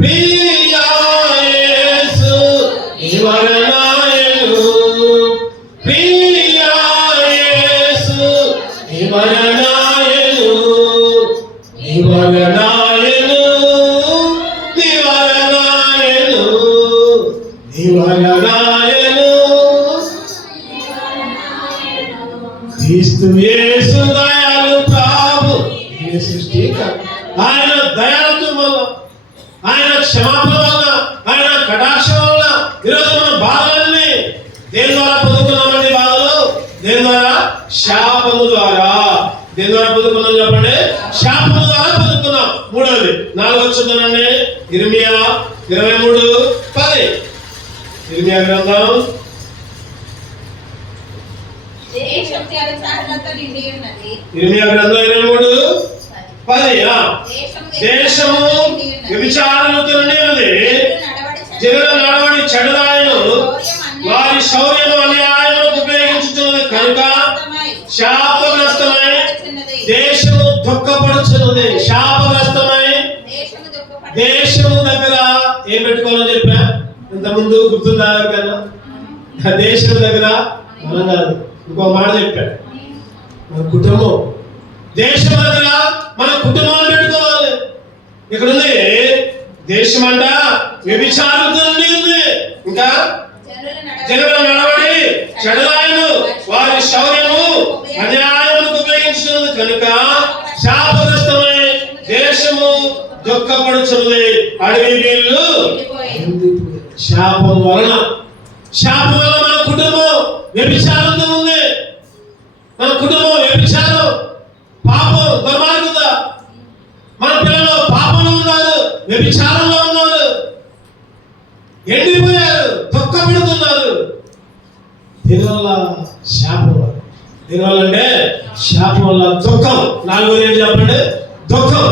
ప్రియ యేసు నివారణాయను ప్రియ యేసు నివారణాయను నివారణాయను నివారణాయను నివారణాయను క్రీస్తు యేసు దయాళు ప్రభు, సృష్టికర్త. ఆయన దయాళుత్వం వల్ల, ఆయన క్షమాపణ వల్ల, ఆయన కటాక్షం వల్ల ఈరోజు మన బాధలన్నీ దేని ద్వారా పొందుకున్నామండి? బాధలు దేని ద్వారా? శాపము ద్వారా. దేని ద్వారా పొందుకున్నాం చెప్పండి? శాపము ద్వారా పొందుకున్నాం. మూడవది 4వ చూడండి. ఇర్మియా 23:10. ఇర్మియా గ్రంథం శక్తి అధికారులతో నిండి ఉన్నది. ఇర్మియా గ్రంథం 23 దేశము వ్యభిచారముతో నిండి ఉన్నది, జనుల నడవడి చెడ్డదాయను, వారి శౌర్యము అన్యాయములకు ఉపయోగించుతున్నది కనుక శాపగ్రస్తమై దేశము దుఃఖపడుచున్నది. శాపగ్రస్తమై దేశము దగ్గర ఏం పెట్టుకోవాలని చెప్పా ఇంతకుముందు గుర్తుందా? కన్నా దేశం దగ్గర మనం కాదు, ఇంకో మాట చెప్పాడు, మన కుటుంబం. దేశం దగ్గర మన కుటుంబాన్ని పెట్టుకోవాలి. ఇక్కడ ఉంది దేశం అంట వ్యభిచారంతో ఉంది, ఇంకా జనుల నడవడి చెడలాయను, వారి శౌర్యము అన్యాయములకు ఉపయోగించున్నది కనుక శాపగ్రస్తమై దేశము దుఃఖపడుచున్నది. అడవి వీళ్ళు శాపం వలన మన కుటుంబం వ్యభిచారంతో ఉంది. మన కుటుంబం వ్యభిచారం, పాపం, దుర్మార్గత. మన పిల్లలు పాపంలో ఉన్నారు, వ్యభిచారంలో ఉన్నారు, ఎండిపోయారు, దుఃఖపడుతున్నారు. దీనివల్ల శాపం. దీనివల్ల అంటే శాపం వల్ల దుఃఖం. నాలుగోది ఏంటి చెప్పండి? దుఃఖం.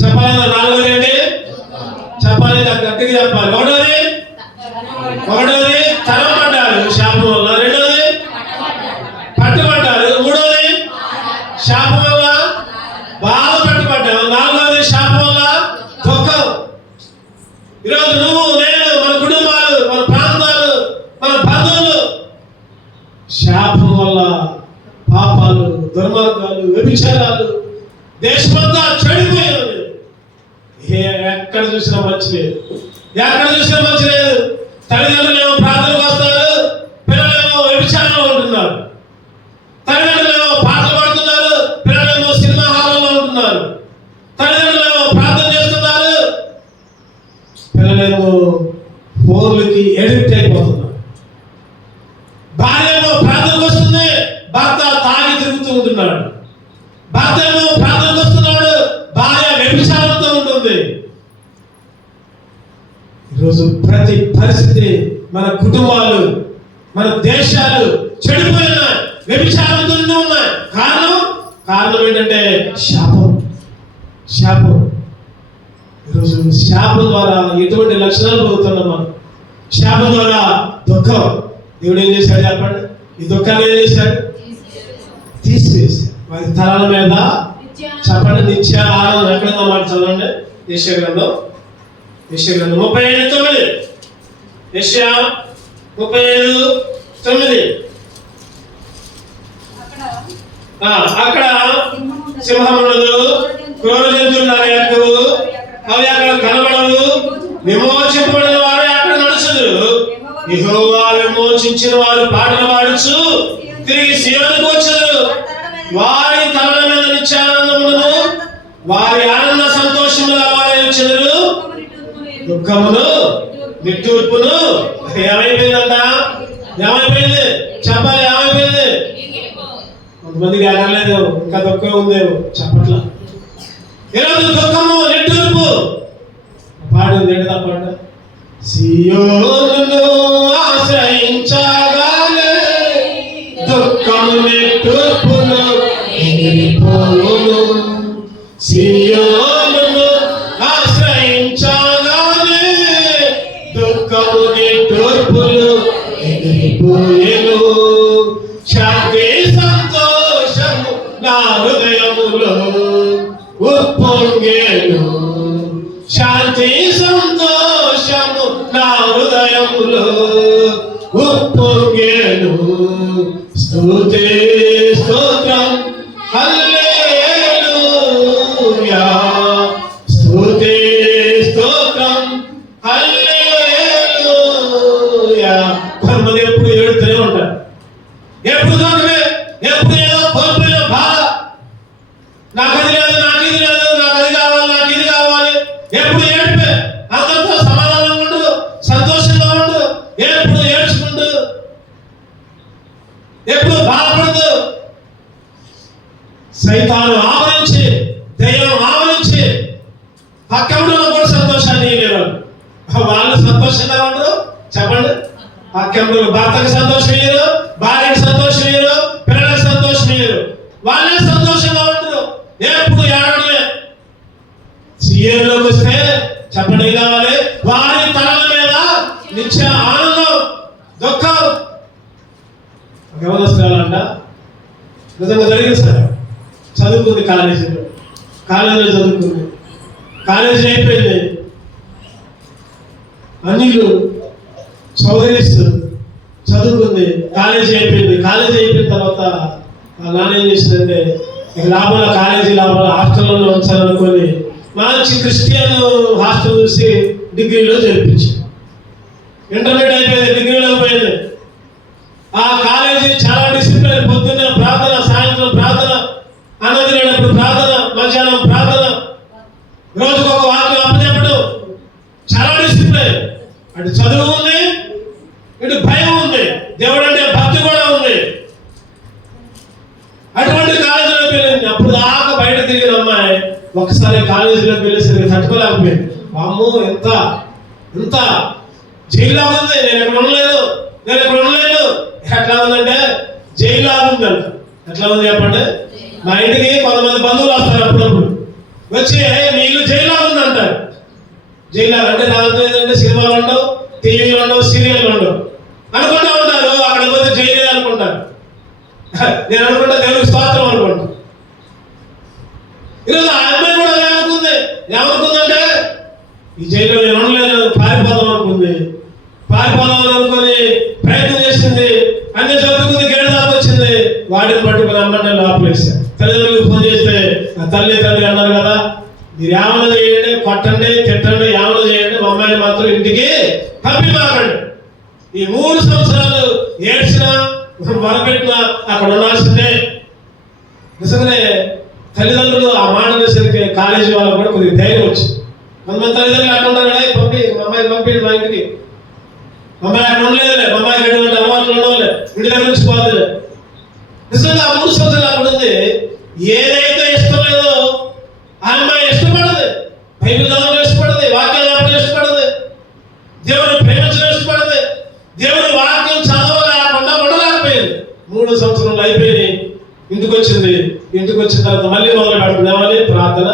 చెప్పాలన్నా నాలుగోది ఏంటి? చెప్పాలి, గట్టిగా చెప్పాలి. ఒకటోది తరం పడ్డారు శాపం వల్ల, రెండోది పట్టుబడ్డారు, మూడోది శాపం వల్ల బాధ పట్టుబడ్డారు, నాలుగోది శాపం వల్ల దుఃఖం. ఈరోజు నువ్వు, నేను, మన కుటుంబాలు, మన ప్రాంతాలు, మన బంధువులు శాపం వల్ల పాపాలు, దుర్మార్గాలు, వ్యభిచారాలు, దేశమంతా చెడిపోయింది. ఎక్కడ చూసినా మంచి లేదు, ఎక్కడ చూసినా మంచి లేదు. తల్లిదండ్రులు ఏమో ప్రార్థనకు వస్తారు, పిల్లలేమో వ్యభిచారంలో ఉంటున్నారు. తల్లిదండ్రులేమో పాటలు పాడుతున్నారు, పిల్లలేమో సినిమా హాల్లో ఉంటున్నారు. తల్లిదండ్రులేమో ప్రార్థన చేస్తున్నారు, పిల్లలేమో ఫోన్లకి ఎడిక్ట్ అయిపోతున్నారు. భార్య ఏమో ప్రార్థనకు వస్తుంది, భర్త తాగి తిరుగుతూ ఉంటున్నాడు. భర్త ఏమో ప్రార్థనకు వస్తున్నాడు, భార్య వ్యభిచారంతో ఉంటుంది. ఈరోజు ప్రతి పరిస్థితి, మన కుటుంబాలు, మన దేశాలు చెడిపోయి ఉన్నాయి, వ్యభిచారంతో ఉన్నాయి. కారణం ఏంటంటే శాపం. ఈరోజు శాపం ద్వారా ఎటువంటి లక్షణాలు పొందుతున్నాం మనం? శాపం ద్వారా దుఃఖం. దేవుడు ఏం చేశాడు చెప్పండి? ఈ దుఃఖాన్ని ఏం చేశాడు? తీసివేశాడు. వారి తరాల మీద చెప్పండి నిత్య ఆనందం. ఎక్కడుందో మాట చదవండి. యెషయా గ్రంథం 35:9. యెషయా 35:9. అక్కడ సింహం ఉండదు, క్రూర జంతువులు దాని ఎక్కవు, అవి అక్కడ కనబడవు, విమోచింపబడిన వారు అక్కడ నడుచుదురు. యెహోవా విమోచించిన వారు పాటలు పాడుచు తిరిగి సీయోనుకు వచ్చుదురు. వారి తలల మీద నిత్యానందమును, వారి ఆనంద సంతోషములు వారి వచ్చుదురు. దుఃఖమును, నిట్టూర్పును ఏమైపోయిందంట? ఏమైపోయింది చెప్పాలి? ఏమైపోయింది? కొంతమందికి అనలేదు, ఇంకా దుఃఖం ఉందేమో చెప్పట్లా. ఈరోజు దుఃఖము, నిట్టూర్పు పాడింది ఏంటి తప్పంట? సీయోనును ఆశ్రయించగానే దుఃఖము నిట్టూర్పును ఎగిరిపోవును. సీయోనును ఆశ్రయించగానే దుఃఖము నిట్టూర్పులు ఎగిరిపోయెను. శాంతి సంతోషము నా హృదయములో ఉప్పొంగెను. శాంతి సంతోషము నా హృదయములో ఉప్పొంగెను. స్తుతి స్తోత్రం హల్లెలూయా. స్తుతి స్తోత్రం హల్లెలూయా. కొంతమంది ఎప్పుడు ఏడుతూనే ఉంటారు. ఎప్పుడు దుఃఖమే, ఎప్పుడు ఏదో కోల్పోయిన బాధ. నాకు అది లేదు, నాకు ఇది లేదు, నాకు అది కావాలి, నాకు ఇది కావాలి. ఎప్పుడు ఏడిపే, అందరితో సమాధానంగా ఉండు, సంతోషంగా ఉండు. ఎప్పుడు ఏడ్చుకుంటూ, ఎప్పుడు బాధపడుతూ, సైతాను ఆవరించి, దయ్యం ఆవరించి పక్కన కూడా సంతోషాన్ని ఇవ్వలేరు. వాళ్ళు సంతోషంగా ఉండరు. చెప్పండి, పక్కన భర్తకు సంతోషం ఇయ్యరు, భార్యకు సంతోషం ఇయ్యరు, పిల్లలకు సంతోషం ఇయ్యరు. వాళ్ళే సంతోషంగా ఉండరు. ఎప్పుడు ఏడవడం, సియోనులోకి వస్తే చెప్పండి ఏం కావాలి? వారి తలల మీద నిత్య ఆనందం, దుఃఖం. యవనస్తురాలంట, నిజంగా జరిగింది సార్. చదువుకుంది కాలేజీలో చదువుకుంది, కాలేజీ అయిపోయింది, అన్నిళ్ళు చౌదరిస్తూ చదువుకుంది, కాలేజీ అయిపోయింది. కాలేజీ అయిపోయిన తర్వాత నాన్న ఏం చేసిందంటే, ఇక లాభాల కాలేజీ లాభాల హాస్టల్లో ఉంచాలనుకొని మంచి క్రిస్టియన్ హాస్టల్ చూసి డిగ్రీలో చేర్పించింది. ఇంటర్మీడియట్ అయిపోయింది, డిగ్రీలో పోయింది. ఆ కాలేజీ చాలా డిసిప్లిన్. పొద్దున్న ప్రార్థన, సాయంత్రం ప్రార్థన, అన్నది లేనప్పుడు ప్రార్థన, మధ్యాహ్నం ప్రార్థన, రోజుకు ఒక వాక్యం అప్పచెప్పడం, చాలా డిసిప్లిన్. అటు చదువు ఉంది, ఇటు భయం ఉంది, దేవుడు అంటే భక్తి కూడా ఉంది. అటువంటి కాలేజీలోకి వెళ్ళింది. అప్పుడు దాకా బయట తిరిగిన అమ్మాయి ఒకసారి కాలేజీలోకి వెళ్ళేసరికి తట్టుకోలేకపోయింది. అమ్మో ఎంత ఎంత జైల్లో ఉంది, నేను ఇక్కడ ఉండలేను. ఎట్లా ఉందంటే జైల్లో ఉందంట. ఎట్లా ఉంది చెప్పండి? మా ఇంటికి కొంతమంది బంధువులు వస్తారు అప్పుడప్పుడు, వచ్చి మీ ఇల్లు జైల్లో ఉందంటారు. జైల్లో అంటే దాంతో ఏంటంటే సినిమాలు ఉండవు, టీవీలు ఉండవు, సీరియల్ ఉండవు అనుకుంటా ఉంటారు. అక్కడ పోతే జైలు అనుకుంటారు. నేను అనుకుంటా దేవునికి స్తోత్రం అనుకుంటా. ఈరోజు ఆ అమ్మాయి కూడా ఏమనుకుందంటే ఈ జైల్లో నేను ఉండలేను, పారిపోదాం అనుకుని ప్రయత్నం చేసింది. అన్ని చదువుకుంది, గేడ దాకా వచ్చింది. వాటిని పట్టుకుని అమ్మని లోపలేసారు. తల్లిదండ్రులకు ఫోన్ చేస్తే తల్లి అన్నారు కదా, మీరు ఏమన్నా చేయండి, కొట్టండి, తిట్టండి, ఏమన్నా చేయండి, మా అమ్మాయిని మాత్రం ఇంటికి పంపిమాకండి. ఈ 3 సంవత్సరాలు ఏడ్చినా మొరపెట్టినా అక్కడ ఉండాల్సిందే. నిజంగానే తల్లిదండ్రులు ఆ మాట వేసరికి కాలేజీ వాళ్ళకు కూడా కొద్దిగా ధైర్యం వచ్చింది. కొంతమంది తల్లిదండ్రులు అక్కడ ఉంటారు కదా, మా అమ్మాయిని పంపిండి మా ఇంటికి. మా అమ్మాయి అక్కడ ఉండలేదులే, మా అమ్మాయికి ఎటువంటి అలవాట్లు ఉండవులే, ఇంటి దగ్గర నుంచి పోదులే. నిజంగా ఆ 3 సంవత్సరాలు అక్కడ ఉంది. ఏదైతే ఇష్టం లేదో ఆ అమ్మాయి ఇష్టపడదు. బైబిల్ చదవడం ఇష్టపడదు, వాక్యాలు చెప్పడం ఇష్టపడదు, దేవుని ప్రేమించడం ఇష్టపడదు, దేవుని వాక్యం చదవలేకుండా ఉండలేకపోయింది. 3 సంవత్సరాలు అయిపోయినాయి. ఇంటికి వచ్చిన తర్వాత మళ్ళీ మొదలు పెడుతున్నామని ప్రార్థన,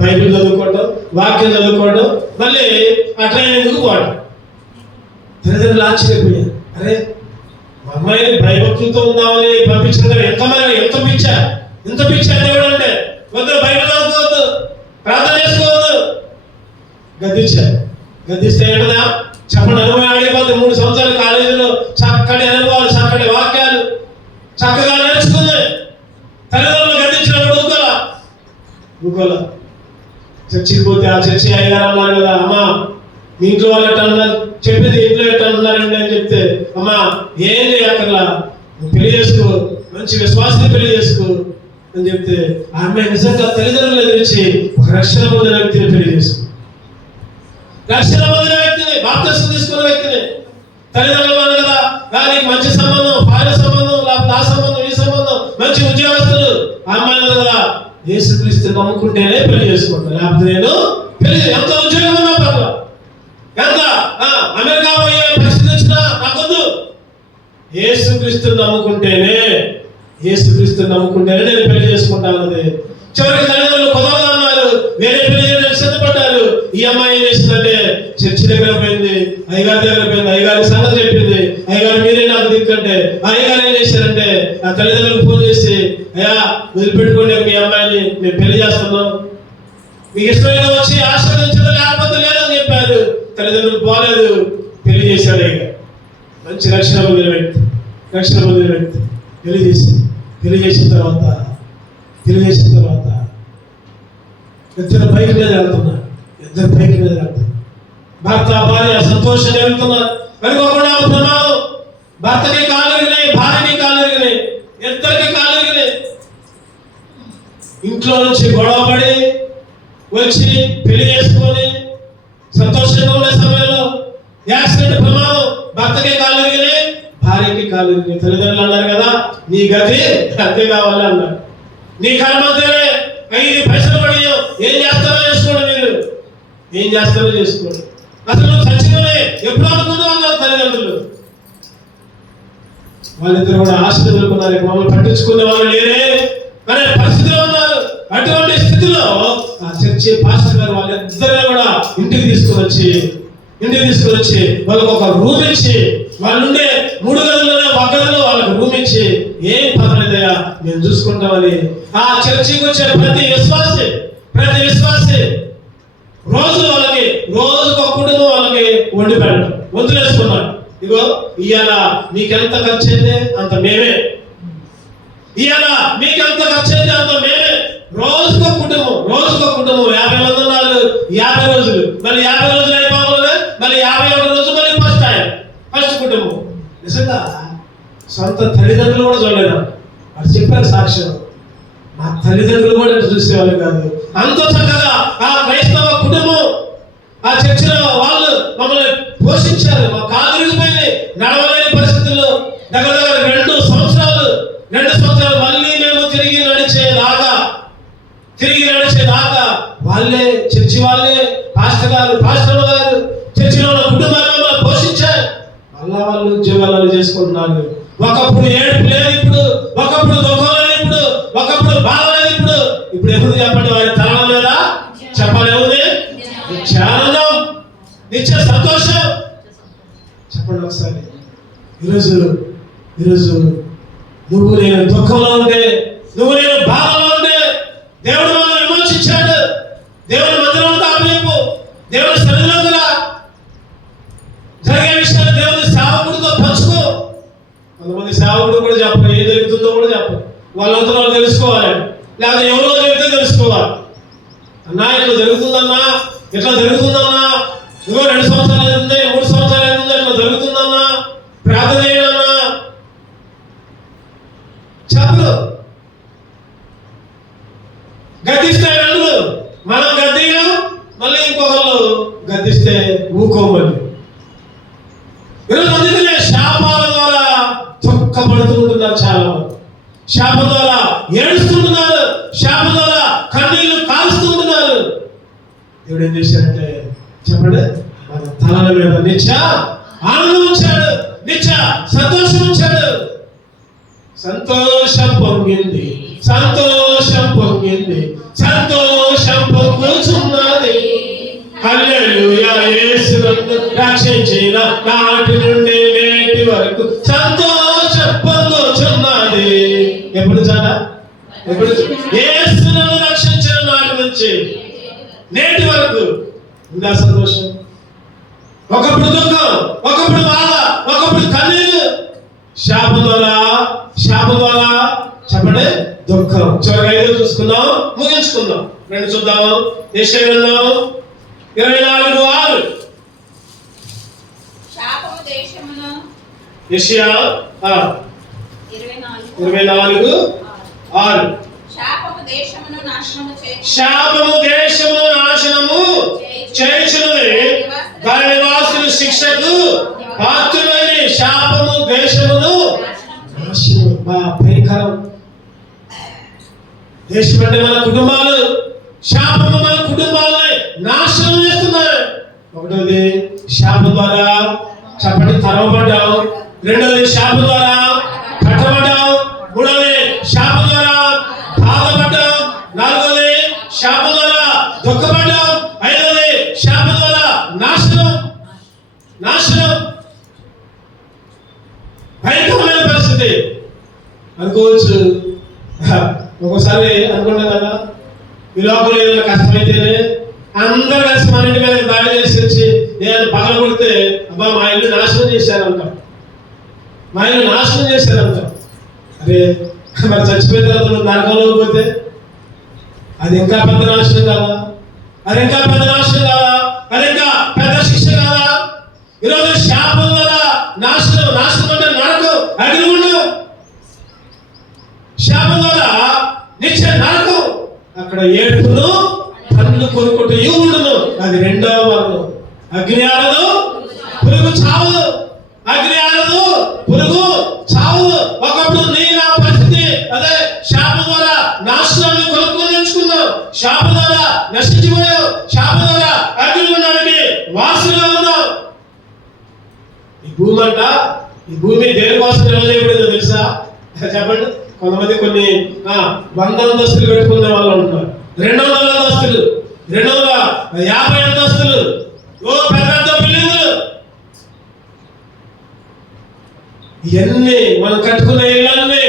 బైబిల్ చదువుకోవడం, వాక్యం చదువుకోవడం, మళ్ళీ ఆ ట్రైనింగ్కు పోవడం. తల్లిదండ్రులు ఆశ్చర్యపోయారు. అరే మా అమ్మాయిని భయభక్తులతో ఉందామని పంపించిన కదా, ఎంత పిచ్చా దేవుడు అంటే. వద్దు, బైబిల్ చదువుకోవద్దు, ప్రార్థన చేసుకోవద్దు. గద్దిస్తే ఏంటదా చెప్పండి, అనుభవం ఆడిపోతే 3 సంవత్సరాలు కాలేజీలో చక్కటి అనుభవాలు, చక్కటి వాక్యాలు చక్కగా నేర్చుకుంది. తల్లిదండ్రులు గద్దించినప్పుడు ఊకోలా. చర్చికి పోతే ఆ చర్చి అయ్యారు అన్నారు కదా, అమ్మా మీ ఇంట్లో వాళ్ళు ఎట్లా అన్నారు, చెప్పేది ఇంట్లో ఎట్లా అన్నారండి అని చెప్తే, అమ్మా ఏం చేయక్కర్లా, నువ్వు పెళ్లి చేసుకో, మంచి విశ్వాసాన్ని పెళ్లి చేసుకో అని చెప్తే, ఆ అమ్మాయి నిజంగా తల్లిదండ్రులు ఎదిరించి ఒక రక్షణ పొందిన వ్యక్తిని పెళ్లి చేసుకో. రక్షణ పొందిన వ్యక్తిని, బాప్తిసం తీసుకున్న వ్యక్తిని. తల్లిదండ్రులు అన్నారు కదా, నీకు మంచి సంబంధం, భార్య సంబంధం, లేకపోతే ఆ సంబంధం, ఈ సంబంధం, మంచి ఉద్యోగస్తులు. ఆ అమ్మాయి కదా, యేసుక్రీస్తు నమ్ముకుంటేనే పెళ్లి చేసుకుంటాను, లేకపోతే నేను పెళ్లి, ఎంత ఉద్యోగం ఉన్నా పర్వాలేదు, ఎంత అమెరికా పోయే పరిస్థితి వచ్చినా నాకొద్దు. యేసుక్రీస్తుని నమ్ముకుంటేనే నేను పెళ్లి చేసుకుంటాను. చివరికి తల్లిదండ్రులు కుదరదన్నారు, వేరే పెళ్లి చేయడానికి సిద్ధపడ్డారు. ఈ అమ్మాయి ఏం చేసిందంటే చర్చి దగ్గర పోయింది, అయ్యగారి దగ్గర పోయింది, అయ్యగారికి సంగతి చెప్పింది. అయ్యగారు మీరే నాకు దిక్కంటే, అయ్యగారు ఏం చేశారంటే ఆ తల్లిదండ్రులకు ఫోన్ చేసి, అయ్యా వదిలిపెట్టుకోండి మీ అమ్మాయిని, మేము పెళ్లి చేస్తున్నాం, మీకు ఇష్టమైన వచ్చి ఆశీర్వదించడం, లేకపోతే లేదని చెప్పారు. తల్లిదండ్రులు పోలేదు, పెళ్లి చేశాడు. అయ్యగారు మంచి రక్షణ పొందిన వ్యక్తి పెళ్లి చేసిన తర్వాత ఇద్దరు బైక్ మీద వెళ్తున్నారు. భర్త భార్య సంతోషంగా వెళ్తున్నారు. అనుకోకుండా ప్రమాదం, భర్తకి కాలు ఎరిగినాయి, భార్యకి కాలు ఎరిగినాయి, ఇద్దరికి కాలు ఎరిగినాయి. ఇంట్లో నుంచి గొడవపడి వచ్చి పెళ్లి చేసుకొని సంతోషంగా ఉండే సమయంలో యాక్సిడెంట్, ప్రమాదం, భర్తకి కాలు ఎరిగినాయి, భార్యకి కాలు ఎరిగినాయి. తల్లిదండ్రులు అన్నారు కదా, నీ గతి అంతే కావాలి అన్నారు. నీ కర్మంతేనే 5 పైసలు పడి ఏం చేస్తారో చేసుకోండి, అసలు నువ్వు చచ్చిపోయి ఎప్పుడు అనుకున్నావు అన్నారు తల్లిదండ్రులు. వాళ్ళిద్దరు కూడా ఆశీర్వదుకున్నారు, మమ్మల్ని పట్టించుకునే వాళ్ళు లేరే అనే పరిస్థితిలో ఉన్నారు. అటువంటి స్థితిలో ఆ చర్చ చర్చి పాస్టర్ గారు వాళ్ళిద్దరిని కూడా ఇంటికి తీసుకుని వచ్చి వాళ్ళకి ఒక రూమ్ ఇచ్చి, వాళ్ళుండే 3 గదుల్లోనే ఒక గదిలో వాళ్ళకి రూమ్ ఇచ్చి, ఏం పర్లేదయ్యా మేము చూసుకుంటామని ఆ చర్చికి వచ్చే ప్రతి విశ్వాసి రోజుకు ఒక కుటుంబం వాళ్ళకి వండి పెట్టడం, వంతులేసుకున్నాడు. ఇగో ఇవాళ మీకెంత ఖర్చు అయితే అంత మేమే, ఇవాళ మీకెంత ఖర్చు అయితే అంత మేమే. రోజుకో కుటుంబం 50 మంది ఉన్నారు, 50 రోజులు, మళ్ళీ 50 రోజులు అయిపోవాలి, మళ్ళీ 51 రోజు మళ్ళీ ఫస్ట్ కుటుంబం. నిజంగా సొంత తల్లిదండ్రులు కూడా చూడలేదు. వాళ్ళు చెప్పారు సాక్ష్యం, మా తల్లిదండ్రులు కూడా చూసేవాళ్ళు కాదు. అంత చక్కగా ఆ క్రైస్తవ కుటుంబం ఆ చర్చిలో వాళ్ళు మమ్మల్ని పోషించారు. మా కాలు విరిగిపోయింది, నడవలేని పరిస్థితుల్లో దగ్గర 2 సంవత్సరాలు మళ్ళీ మేము తిరిగి నడిచేదాకా వాళ్ళే, చర్చి వాళ్ళే, పాస్టర్ గారు చర్చిలో ఉన్న కుటుంబాలను పోషించారు. మళ్ళా వాళ్ళు ఉద్యోగాలు చేసుకుంటున్నారు. ఒకప్పుడు ఏడుపు లేదు, ఒకప్పుడు దుఃఖం లేదు, ఒకప్పుడు బాధ లేదు. ఇప్పుడు ఎప్పుడు చెప్పండి, వారి తల మీద చెప్పాలి ఏముంది? ఆనందం, నిత్య సంతోషం. చెప్పండి ఒకసారి. ఈరోజు నువ్వు నేను దుఃఖంలో ఉంటే, నువ్వు నేను బాధలో ఉంటే, దేవుడు మనల్ని విమోచించాడు. దేవుని మందిరంలో ఆపేపు, దేవుని సన్నిధిలో కూడా జరిగే విషయాలు దేవుని సేవకుడితో పంచుకో. కొంతమంది సేవకుడు కూడా చెప్పరు, ఏం జరుగుతుందో కూడా చెప్పరు. వాళ్ళంతా వాళ్ళు తెలుసుకోవాలి, లేకపోతే ఎవరో చెబితే తెలుసుకోవాలి. అన్నా ఇట్లా జరుగుతుందన్నా, ఇట్లా జరుగుతుందన్నా, ఇదిగో 2 సంవత్సరాలు అవుతుంది, 3 సంవత్సరాలు అవుతుంది, ఇట్లా జరుగుతుందన్నా, ప్రార్థన చేయాలన్నా చెప్పరు. గద్దిస్తే రెండు, మనం గద్దీలు మళ్ళీ ఇంకొకళ్ళు గద్దిస్తే ఊకోమని. ఈరోజు అందుకనే శాపాల ద్వారా దుఃఖపడుతూ ఉంటున్నారు చాలా మంది. శాపం ద్వారా ఏడుస్తుంటున్నారు, శాపం ద్వారా కన్నీళ్లు కాలుస్తుంటున్నారు. దేవుడు ఏం చేశాడంటే చెప్పండి, మన తలల మీద నిత్య ఆనందం ఉంచాడు, నిత్య సంతోషం ఉంచాడు. సంతోషం పొంగింది, సంతోషం పొంగుచున్నది. హల్లెలూయా, యేసు నన్ను రక్షించిన నాటి నుండి నేటి వరకు సంతోషం పొంగుచున్నది. ఎప్పుడు యేసు నన్ను రక్షించిన నాటి నుంచి నేటి వరకు ఉందా సంతోషం? ఒకప్పుడు దుఃఖం, ఒకప్పుడు బాధ, ఒకప్పుడు కన్నీరు. శాపం ద్వారా చెప్పండి దుఃఖం. చివరిగా 5 చూసుకుందాం, ముగించుకుందాం. 2 చూద్దాం. యెషయా గ్రంథం 24:6. యెషయా 24:6. శాపము దేశమును నాశనము చేయుచున్నది, దాని నివాసులు శిక్షకు పాత్రులైన. శాపము దేశమును నాశనం. భయంకరం. దేశం అంటే మన కుటుంబాలు. శాపము మన కుటుంబాలని నాశనం చేస్తున్నారు. ఒకటోది శాపం ద్వారా చెప్పండి తరవబడ్డాం, రెండోది శాపం ద్వారా కట్టబడ్డాం, మూడోది శాపం ద్వారా బాధపడ్డాం, నాలుగోది శాపం ద్వారా దుఃఖపడ్డాం, ఐదోది శాపం ద్వారా నాశనం. భయంకరమైన పరిస్థితి అనుకోవచ్చు. ఒక్కోసారి అనుకుంటాం కదా, ఈ లోపల ఏదైనా కష్టమైతేనే అందరూ కలిసి మన ఇంటి మీద దాడి చేసి వచ్చి ఏదైనా పగల కొడితే, అబ్బా మా ఇల్లు నాశనం చేశారంటాం. అరే మరి చచ్చిపోయిన తర్వాత నువ్వు నరకంలోకి పోతే అది ఇంకా పెద్ద నాశనం కాదా? అది ఇంకా పెద్ద శిక్ష కాదా? ఈరోజు శాపం కదా నాశనం అంటే నరకం, అగ్నిగుండం. శాపం ద్వారా నిత్య నరకం. అక్కడ ఏడుపును కన్ను కొనుక్కుంటూ ఉండును. అది 2వ వర్గం. అగ్ని ఆరదు, పురుగు చావదు. ఒకప్పుడు నీ నా పరిస్థితి అదే. శాపం ద్వారా నాశనాన్ని కొనుక్కొని తెచ్చుకున్నావు, శాపం ద్వారా నశించిపోయావు, శాపం ద్వారా అగ్నిగుండానికి వాసుగా ఉన్నావు. ఈ భూమి దేనికోసం నిలవలేబడిందో తెలుసా? చెప్పండి. కొంతమంది కొన్ని 100 అంతస్తులు కట్టుకునే వాళ్ళు ఉంటున్నారు, 200 అంతస్తులు, 250 అంతస్తులు, పెద్ద పెద్ద బిల్డింగులు. ఇవన్నీ మనం కట్టుకున్న ఇళ్ళన్నీ,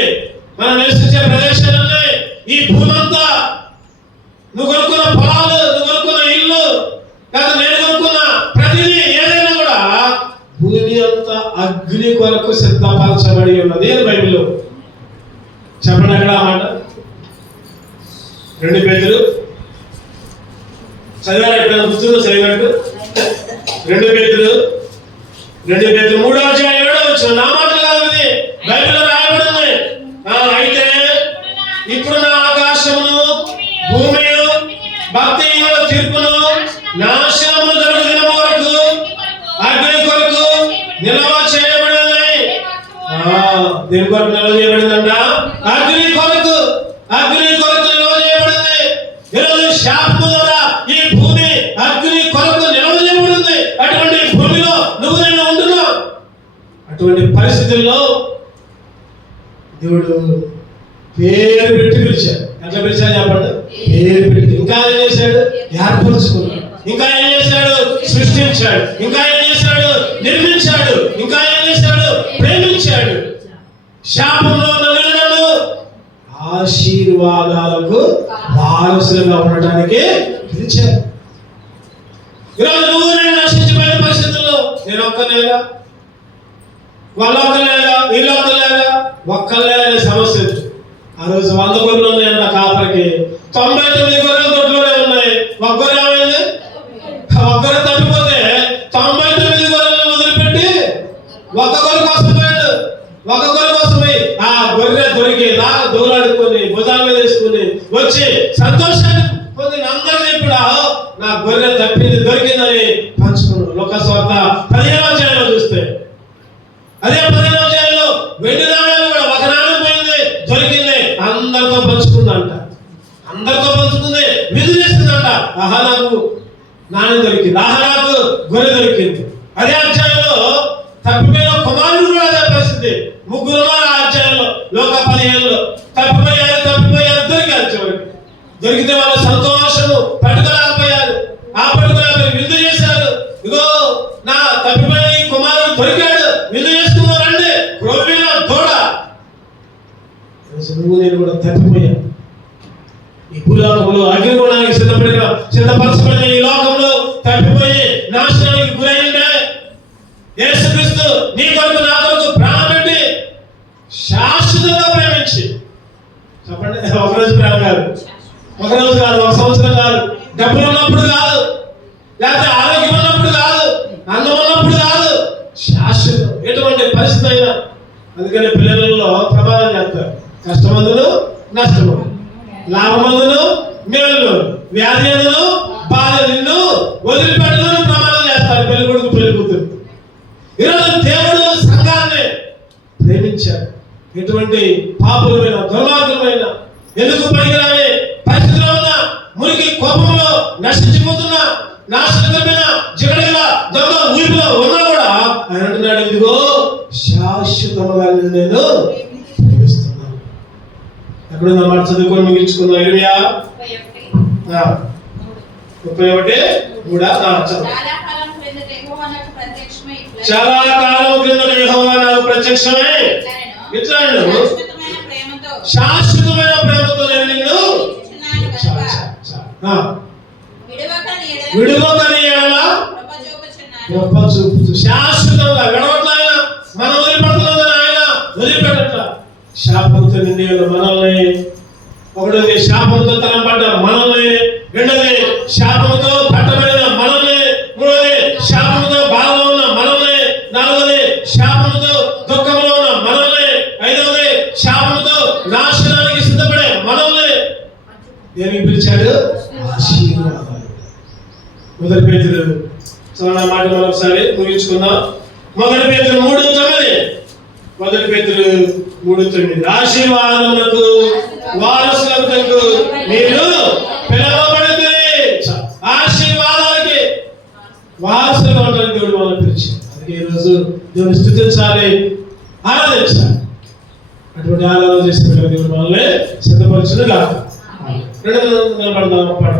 మనం నివసించే ప్రదేశాలన్నీ, ఈ భూమంతా, నువ్వు కొనుక్కున్న పొలాలు, నువ్వు కొనుక్కున్న ఇల్లు, లేదా నేను కొనుక్కున్న ప్రతిదీ ఏదైనా కూడా భూమి అంతా అగ్ని కొరకు సిద్ధపరచబడి ఉన్నది అని బైబిల్లో చెప్పండి. అక్కడ ఆ మాట 2 పేతురు చదివారు, ఎప్పుడైనా పుస్తకంలో చదివినట్టు. 2 పేతురు 3వ అధ్యాయం 7వ వచనం. నా మాటలు కాదు, ఇది బైబిల్లో రాయబడింది. అయితే ఇప్పుడు నా ఆకాశమును భూమియు భక్తిహీనుల తీర్పును నాశనము జరుగు దినము వరకు అగ్ని కొరకు నిల్వ చేయబడింది. దేని కొరకు నిల్వ చేయబడిందంట? అగ్ని కొరకు నిల్వ చేయబడింది. ఈరోజు శాపము ద్వారా ఈ భూమి అగ్ని కొరకు నిల్వ చేయబడింది. అటువంటి భూమిలో నువ్వు నేను ఉంటున్నావు. అటువంటి పరిస్థితుల్లో దేవుడు పేరు పెట్టి పిలిచాడు. ఎట్లా పిలిచాడు చెప్పండి? పేరు పెట్టి. ఇంకా ఏం చేశాడు? ఏర్పరుచుకున్నాడు. ఇంకా ఏం చేశాడు? సృష్టించాడు. ఇంకా ఏం చేశాడు? నిర్మించాడు. ఇంకా ఏం చేశాడు? ప్రేమించాడు. శాపంలో ఉన్న నిన్ను ఆశీర్వాదాలకు వారసులుగా ఉండటానికి పిలిచాడు. ఈరోజు నువ్వు నేను నశించిపోయిన పరిస్థితుల్లో నేను ఒక్కలేగా, వాళ్ళొక్కలేగా, వీళ్ళొక్కలేగా, ఒక్కలేగా సమస్య. ఆ రోజు 100 గొర్రెలు ఉన్నాయంట కాపరికి, 99 గొర్రెలు దొడ్లోనే ఉన్నాయి. ఒక్క గొర్రె ఏమైంది? ఒక్కరు తప్పిపోతే 99 గొర్రెలను వదిలిపెట్టి ఒక్క గొర్రె కోసం పోయాడు. ఒక్క గొర్రె కోసం పోయి ఆ గొర్రె దొరికి దూరాడుకొని భుజాల మీద వేసుకుని వచ్చి సంతోషాన్ని పొంది అందరూ చెప్పడా నా గొర్రె తప్పింది, దొరికిందని పంచుకున్నాడు. లోకస్వార్త 15వ అధ్యాయంలో చూస్తే, అదే 15వ అధ్యాయంలో వెండి నాణ్యాలు కూడా ఒక నాణ్యం పోయింది, దొరికింది, అందరితో పంచుకుందంట. అందరితో పంచుకుంది, విధి చేస్తుందంట. ఆహా నాకు నాణ్యం దొరికింది, ఆహా నాకు గొర్రె దొరికింది. అదే అధ్యాయంలో తప్పిపోయిన కుమారుడు కూడా అదే పరిస్థితి. 3 ఆ అధ్యాయంలో లోక 15లో తప్పిపోయారు, దొరికారు. చివరికి దొరికితే వాళ్ళ సంతోషము పట్టుకోలేకపోయారు. ఆ పట్టుకోలేకపోయి విందు చేశారు. ఇగో నా తప్పిపోయిన ఈ కుమారుడు దొరికాడు, విందు చేసుకున్నారండి. క్రొవ్విన దూడ. నువ్వు నేను కూడా తప్పిపోయాను. ఈ భూలోకంలో అగ్నిగుణానికి సిద్ధపరచబడిన ఈ లోకంలో తప్పిపోయి నాశనానికి గురైండే యేసుక్రీస్తు నీ కొరకు నా కొరకు ప్రాణం పెట్టి శాశ్వతంగా ప్రేమించి, చెప్పండి, ఒకరోజు ప్రేమ కాదు, ఒకరోజు కాదు, ఒక సంవత్సరం కాదు, డబ్బులు ఉన్నప్పుడు కాదు, లేకపోతే ఆరోగ్యం ఉన్నప్పుడు కాదు, అందం ఉన్నప్పుడు కాదు, శాశ్వతం. ఎటువంటి పరిస్థితి అయినా. అందుకని పిల్లలలో ప్రమాదం చేస్తారు. కష్టమందును నష్టమందు, లాభమందును మేలు, వ్యాధి అందును బాధ, నిన్ను వదిలిపెట్టను ప్రమాదం చేస్తారు పెళ్లి కొడుకు పెళ్లి కూతురు. ఈరోజు దేవుడు సంఘాన్ని ప్రేమించాడు. ఎటువంటి పాపులమైన, దుర్మార్గులమైన, ఎందుకు పనికిరాని పరిస్థితిలో ఉన్న, మురికి కోపంలో నశించిపోతున్న, నాశనకరమైన జిగడగల దొంగ ఊపిలో ఉన్నా కూడా ఆయన అంటున్నాడు, ఇదిగో శాశ్వతముగా నేను ప్రేమిస్తున్నాను. ఎక్కడున్న మాట చదువుకొని ముగించుకుందాం. 31:3. చాలా కాలం క్రిందట యెహోవా నాకు ప్రత్యక్షమై ఇట్లా శాశ్వతమైన ప్రేమతో నేను నిన్ను విడువకని ఎడల కృప చూపుచు. శాశ్వతంగా విడవట్లయిన మనం వదిలిపెడుతున్నదని ఆయన వదిలిపెట్టట్లా. శాపంతో నిండి మనల్ని, ఒకటోది శాపంతో తరంపడ్డ మనల్ని, రెండోది శాపంతో పట్టబడిన మనల్ని, మూడోది శాపంతో బాధలో ఉన్న మనల్ని, నాలుగోది శాపంతో దుఃఖంలో ఉన్న మనల్ని, ఐదవది శాపంతో నాశనానికి సిద్ధపడే మనల్ని దేనికి పిలిచాడు? ఆశీర్వాదాలు. 1 పేతురు చదవడం మాట మరొకసారి ముగించుకుందాం. 1 పేతురు 3:9. 1 పేతురు 3:9. ఆశీర్వాదములకు వారసులకు మీరు పిలవబడుతుంది. ఆశీర్వాదాలకి వారసులుగా ఉండడానికి దేవుడు వాళ్ళని పిలిచాడు. అందుకే ఈరోజు దేవుని స్తుతించాలి, ఆరాధించాలి. అటువంటి ఆరాధన చేసిన దేవుడు వాళ్ళని సిద్ధపరచును కాదు. 2 నిలబడదాం. పాట